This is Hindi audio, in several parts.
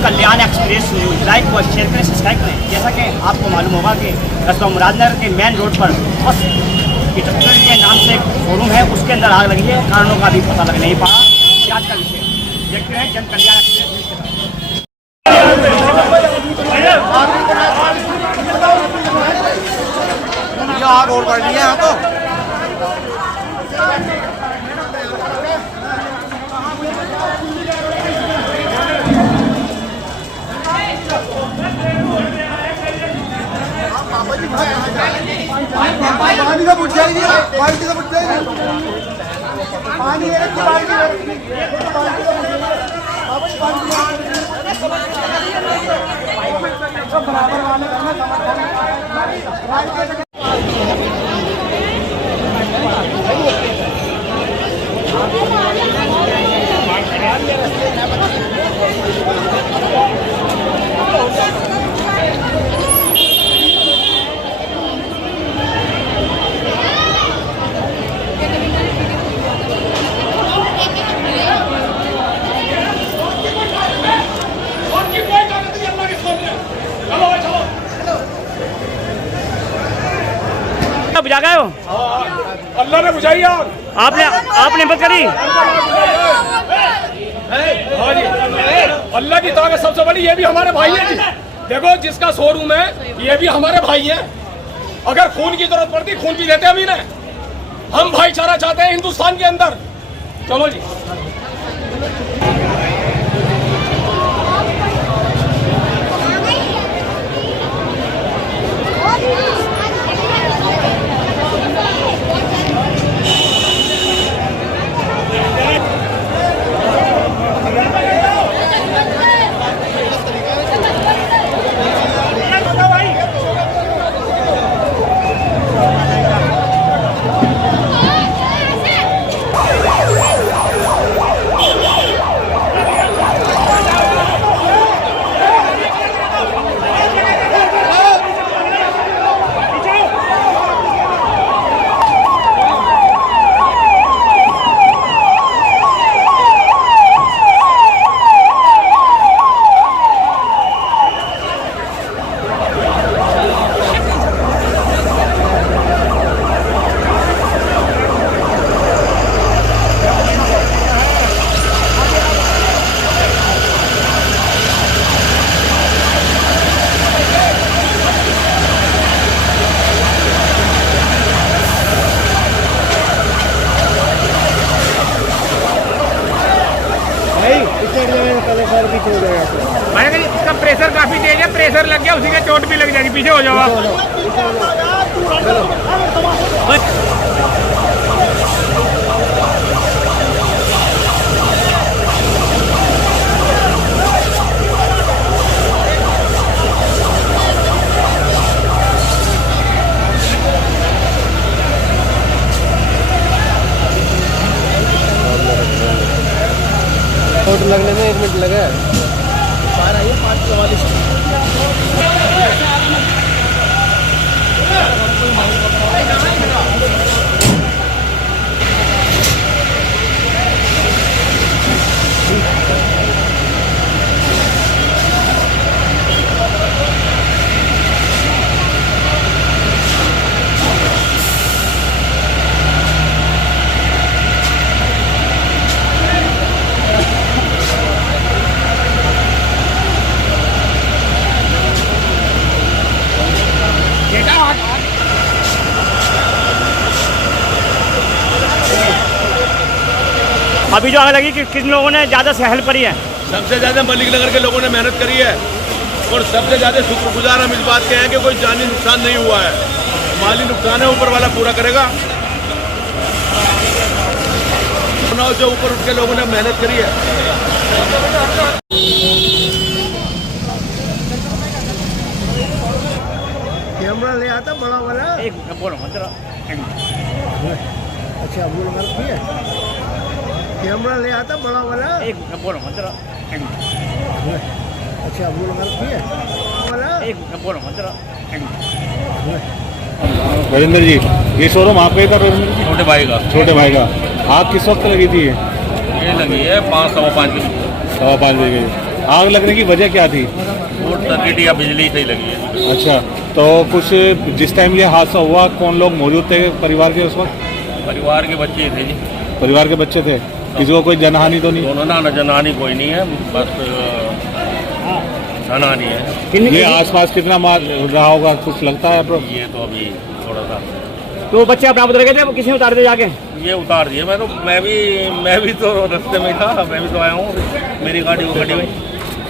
जन कल्याण एक्सप्रेस न्यूज लाइक व शेयर करें, सब्सक्राइब करें। जैसा कि आपको मालूम होगा कि कस्बा मुरादनगर के मेन रोड पर बस इंडस्ट्रियल के नाम से एक शोरूम है, उसके अंदर आग लगी है। कारणों का भी पता लग नहीं पा। आज का विषय देखते हैं जन कल्याण एक्सप्रेस न्यूज के साथ। आग और बढ़ रही है यहाँ तो। पानी का बुझ जाएगी, बाल्टी का बुझ जाएगी। पानी बराबर वाले बुझा गए हो? अल्लाह ने बुझाई आग। आपने मत करी। अल्लाह की ताकत सबसे बड़ी। ये भी हमारे भाई है जी। देखो जिसका शोरूम है ये भी हमारे भाई है। अगर खून की जरूरत पड़ती खून भी देते हम इन्हें। हम भाईचारा चाहते हैं हिंदुस्तान के अंदर। चलो जी। इसका प्रेशर काफी तेज है। प्रेशर लग गया, उसी के चोट भी लग जाएगी। पीछे हो जाओ आप। चोट लगने में 1 मिनट लगा। 5:44। अभी जो आग लगी कि किन लोगों ने ज़्यादा सहल करी है? सबसे ज्यादा मलिक नगर के लोगों ने मेहनत करी है और सबसे ज्यादा शुक्रगुजार हम इस बात के हैं कि कोई जानी नुकसान नहीं हुआ है। माली नुकसान है ऊपर वाला पूरा करेगा। से ऊपर उठ के लोगों ने मेहनत करी है। कैमरा ले आता बड़ा वाला। एक बोलो मतलब। अच्छा बोलो ठीक है। कैमरा ले आता बड़ा वाला। एक बोलो मतलब। अच्छा बोलो ठीक है। वाला एक बोलो मतलब। राजेंद्र जी, ये शोरूम आपका ही था राजेंद्र जी? छोटे भाई का। छोटे भाई का। आग किस वक्त लगी थी? ये लगी है 5 सवा 5 बजे। 5:15 बजे। आग लगने की वजह क्या थी? शॉर्ट सर्किट या बिजली से ही लगी है। अच्छा, तो कुछ जिस टाइम ये हादसा हुआ कौन लोग मौजूद थे परिवार के उस वक्त? परिवार के बच्चे थे जी। परिवार के बच्चे थे, किसी को कोई जनहानि तो नहीं? दोनों ना जनहानि कोई नहीं है, बस जनहानि है। ये आसपास कितना मार रहा होगा कुछ लगता है आपको? ये तो अभी थोड़ा सा तो बच्चे अपना उतर गए थे, वो किसी ने उतार दे जाके? ये उतार दिए। मैं भी तो रास्ते में था, मैं भी तो आया हूँ, मेरी गाड़ी वो खड़ी हुई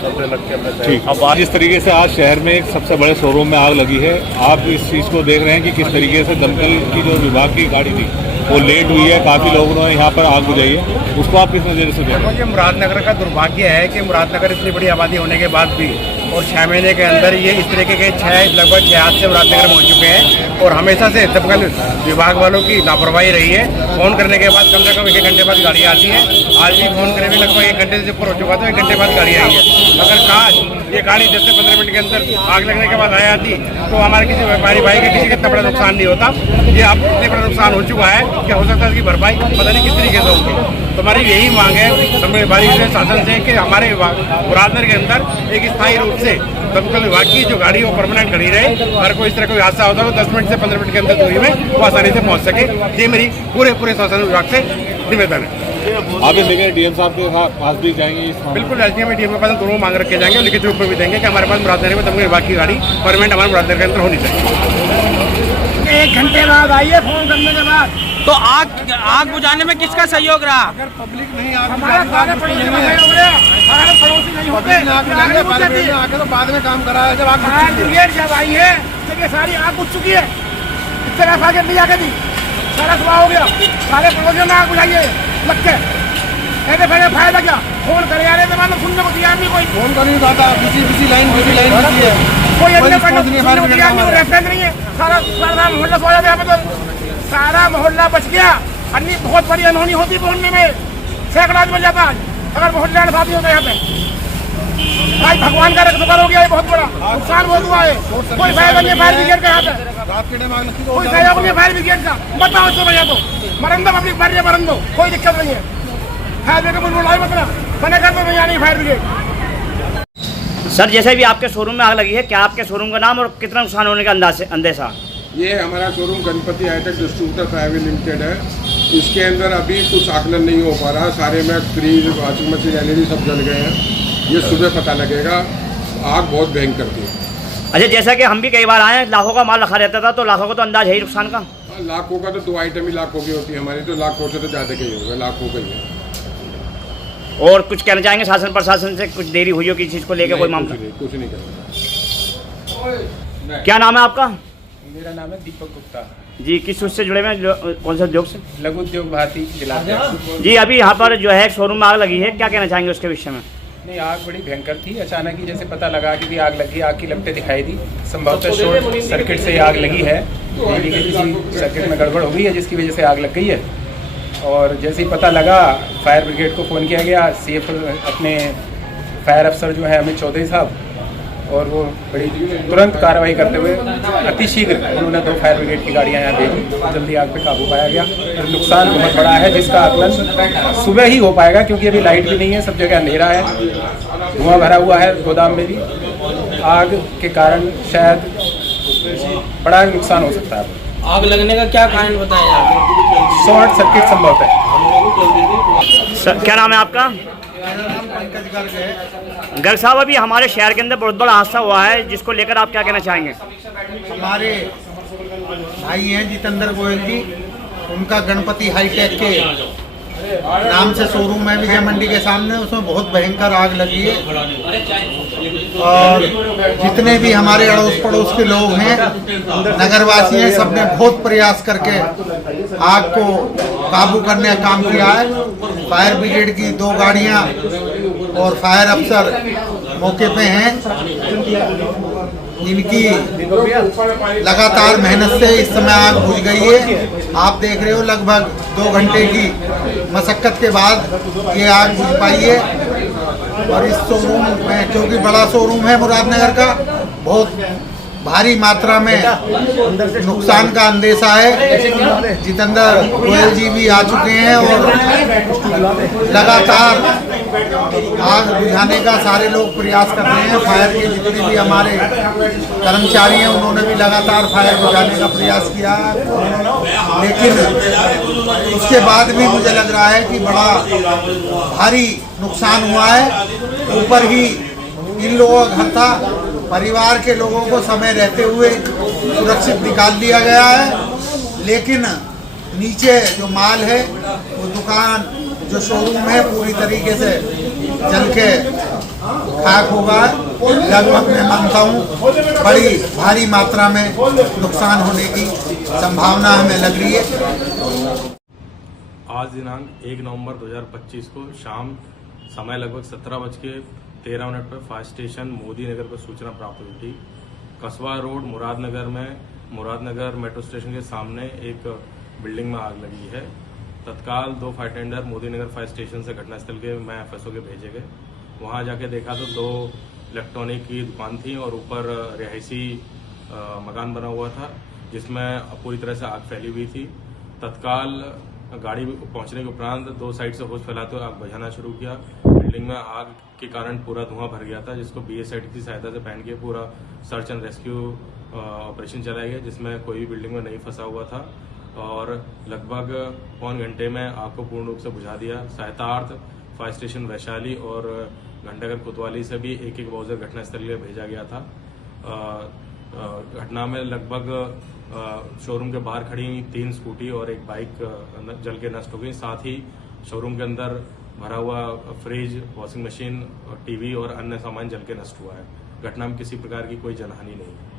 सबसे लग के। ठीक। अब जिस तरीके से आज शहर में एक सबसे बड़े शोरूम में आग लगी है, आप इस चीज़ को देख रहे हैं कि किस तरीके से दमकल की जो विभाग की गाड़ी थी वो लेट हुई है, काफ़ी लोगों ने यहाँ पर आग बुझाई है, उसको आप किस नज़र से देख रहे हैं? ये मुरादनगर का दुर्भाग्य है कि मुरादनगर इतनी बड़ी आबादी होने के बाद भी और 6 महीने के अंदर ये इस तरीके के लगभग 6 हादसे मुरादनगर में हो चुके हैं और हमेशा से दमकल विभाग वालों की लापरवाही रही है। फोन करने के बाद कम से कम 1 घंटे बाद गाड़ी आती है। आज भी फोन करे भी लगभग 1 घंटे से ऊपर हो चुका था, 1 घंटे बाद गाड़ी आई है। अगर काश ये गाड़ी 10 से 15 मिनट के अंदर आग लगने के बाद आ जाती तो हमारे किसी व्यापारी भाई का किसी का इतना बड़ा नुकसान नहीं होता। ये अब इतने बड़ा नुकसान हो चुका है कि हो सकता है इसकी भरपाई पता नहीं किस तरीके से होगी। तो हमारी यही मांग है दमकल विभाग से, शासन से, कि हमारे मुरादनगर के अंदर एक स्थायी रूप से दमकल विभाग की जो गाड़ी वो परमानेंट खड़ी रहे। अगर कोई इस तरह कोई हादसा होता है तो 10 मिनट से 15 मिनट के अंदर दूरी में वो आसानी से पहुंच सके। ये मेरी पूरे शासन विभाग से निवेदन है। आगे लेके डीएम साहब के पास भी जाएंगे इस मामले में? बिल्कुल, एसडीएम में डीएम के पास दोनों मांग रखे जाएंगे और लिखित रूप में भी देंगे कि हमारे पास मुरादनगर में दमकल विभाग की गाड़ी परमानेंट हमारे मुरादनगर के अंदर होनी चाहिए। 1 घंटे बाद आई है फोन करने के बाद। तो आग बुझाने में किसका सहयोग रहा? अगर पब्लिक नहीं हमारे सारे पड़ोसी का सहयोग हो रहा है, हमारे पड़ोसी नहीं होते। आगे तो बाद में काम करा है। जब आग फायर ब्रिगेड जब आई है तो ये सारी आग बुझ चुकी है। इससे फायर ब्रिगेड नहीं आके दी, सारा सुबह हो गया, सारे पड़ोसियों ने आग बुझाई है लग के। ऐसे फिर फायदा क्या? फोन कर यार तो सुनने को तैयार नहीं कोई। फोन कर नहीं पाता, बिजी लाइन बिजी है। कोई अगले सुनने को तैयार नहीं, रेफरेंस नहीं है। सारा मोहल्ला सो जाता है, यहाँ पे तो सारा मोहल्ला बच गया। अन्य बहुत बड़ी अनहोनी होती पहुंचने में, सैकड़ा बच जाता है अगर मोहल्ला साथी होता है यहाँ पे। भाई भगवान का रखवाला हो गया है, बहुत बड़ा नुकसान बहुत हुआ है। कोई सहयोग नहीं फायर ब्रिगेड का यहाँ पे, कोई सहयोग नहीं फायर ब्रिगेड का। बताओ इसको भैया, तो मरन दो पब्लिक मर मरन दो, कोई दिक्कत नहीं है। फायर ब्रिगेड को बुलाई मतलब बने कर दो भैया, नहीं फायर ब्रिगेड। सर, जैसे भी आपके शोरूम में आग लगी है, क्या आपके शोरूम का नाम और कितना नुकसान होने का अंदेशा? ये हमारा showroom Ganpati hitech distributor private limited है। इसके अंदर अभी कुछ आकलन नहीं हो पा रहा। सारे में फ्रीज, वॉशिंग मशीन, एलईडी सब जल गए हैं। ये सुबह पता लगेगा। आग बहुत भयंकर थी। अच्छा, जैसा कि हम भी कई बार आए, लाखों का माल रखा रहता था, तो लाखों का तो अंदाज है ही नुकसान का? लाखों का तो 2 आइटम ही लाखों की होती है हमारी, तो लाखों से तो ज़्यादा का ही होगा, लाखों का ही है। और कुछ कहना चाहेंगे शासन प्रशासन से? कुछ देरी हुई हो किसी चीज़ को लेकर कोई मामला? कुछ नहीं करना। क्या नाम है आपका? मेरा नाम है दीपक गुप्ता जी। किस चीज़ से जुड़े हुए, कौन से उद्योग से? लघु उद्योग भारती जिला अध्यक्ष। जी, अभी यहाँ पर जो है शोरूम में आग लगी है, क्या कहना चाहेंगे उसके विषय में? नहीं, आग बड़ी भयंकर थी। अचानक ही जैसे पता लगा कि भी आग लगी, आग की लपटें दिखाई दी। संभवतः शॉर्ट सर्किट से आग लगी है, बिजली के किसी सर्किट में गड़बड़ हो गई है जिसकी वजह से आग लग गई है। और जैसे ही पता लगा फायर ब्रिगेड को फ़ोन किया गया। सीएफ अपने फायर अफसर जो है अमित चौधरी साहब, और वो बड़ी तुरंत कार्रवाई करते हुए अतिशीघ्र उन्होंने 2 फायर ब्रिगेड की गाड़ियाँ यहाँ भेजी। जल्दी आग पे काबू पाया गया। और नुकसान बहुत बड़ा है जिसका आकलन सुबह ही हो पाएगा, क्योंकि अभी लाइट भी नहीं है, सब जगह अंधेरा है, धुआं भरा हुआ है गोदाम में भी। आग के कारण शायद बड़ा नुकसान हो सकता है। आग लगने का क्या कारण बताया जाए? शॉर्ट सर्किट संभव है। सर, क्या नाम है आपका? गर्ग साहब, अभी हमारे शहर के अंदर बहुत बड़ा हादसा हुआ है, जिसको लेकर आप क्या कहना चाहेंगे? हमारे भाई हैं जितेंद्र गोयल जी, उनका गणपति हाईटेक के नाम से शोरूम है विजय मंडी के सामने, उसमें बहुत भयंकर आग लगी है। और जितने भी हमारे अड़ोस पड़ोस के लोग हैं, नगरवासी हैं, सबने बहुत प्रयास करके आग को काबू करने का काम किया है। फायर ब्रिगेड की 2 गाड़ियां और फायर अफसर मौके पे हैं। इनकी लगातार मेहनत से इस समय आग बुझ गई है। आप देख रहे हो लगभग 2 घंटे की मशक्कत के बाद ये आग बुझ पाई है। और इस शोरूम में, क्योंकि बड़ा शोरूम है मुरादनगर का, बहुत भारी मात्रा में नुकसान का अंदेशा है। जितेंद्र गोयल जी भी आ चुके हैं और लगातार आग बुझाने का सारे लोग प्रयास कर रहे हैं। फायर के जितने भी हमारे कर्मचारी हैं उन्होंने भी लगातार फायर बुझाने का प्रयास किया, लेकिन उसके बाद भी मुझे लग रहा है कि बड़ा भारी नुकसान हुआ है। ऊपर ही इन लोगों का घर था, परिवार के लोगों को समय रहते हुए सुरक्षित निकाल लिया गया है, लेकिन नीचे जो माल है वो दुकान जो शोरूम है पूरी तरीके से जल के खाक होगा। लगभग मैं मानता हूँ बड़ी भारी मात्रा में नुकसान होने की संभावना हमें लग रही है। आज दिनांक 1 नवंबर 2025 को शाम समय लगभग 17:13 पर फायर स्टेशन मोदी नगर पर सूचना प्राप्त हुई थी। कस्बा रोड मुरादनगर में मुरादनगर मेट्रो स्टेशन के सामने एक बिल्डिंग में आग लगी है। तत्काल 2 फायर टेंडर मोदी नगर फायर स्टेशन से घटनास्थल के मैं FSO के भेजे गए। वहां जाके देखा तो 2 इलेक्ट्रॉनिक की दुकान थी और ऊपर रिहायशी मकान बना हुआ था जिसमें पूरी तरह से आग फैली हुई थी। तत्काल गाड़ी पहुंचने के उपरांत 2 साइड से होश फैलाते हुए आग बुझाना शुरू किया। बिल्डिंग में आग के कारण पूरा धुआं भर गया था, जिसको BSIT की सहायता से पहन के पूरा सर्च एंड रेस्क्यू ऑपरेशन चलाया गया, जिसमें कोई भी बिल्डिंग में नहीं फंसा हुआ था और लगभग पौन घंटे में आग को पूर्ण रूप से बुझा दिया। सहायतार्थ फायर स्टेशन वैशाली और घंटाघर कोतवाली से भी एक बाउजर घटनास्थल के लिए भेजा गया था। घटना में लगभग शोरूम के बाहर खड़ी 3 स्कूटी और एक बाइक जल के नष्ट हो गई। साथ ही शोरूम के अंदर भरा हुआ फ्रिज, वॉशिंग मशीन, TV और अन्य सामान जल के नष्ट हुआ है। घटना में किसी प्रकार की कोई जनहानि नहीं है।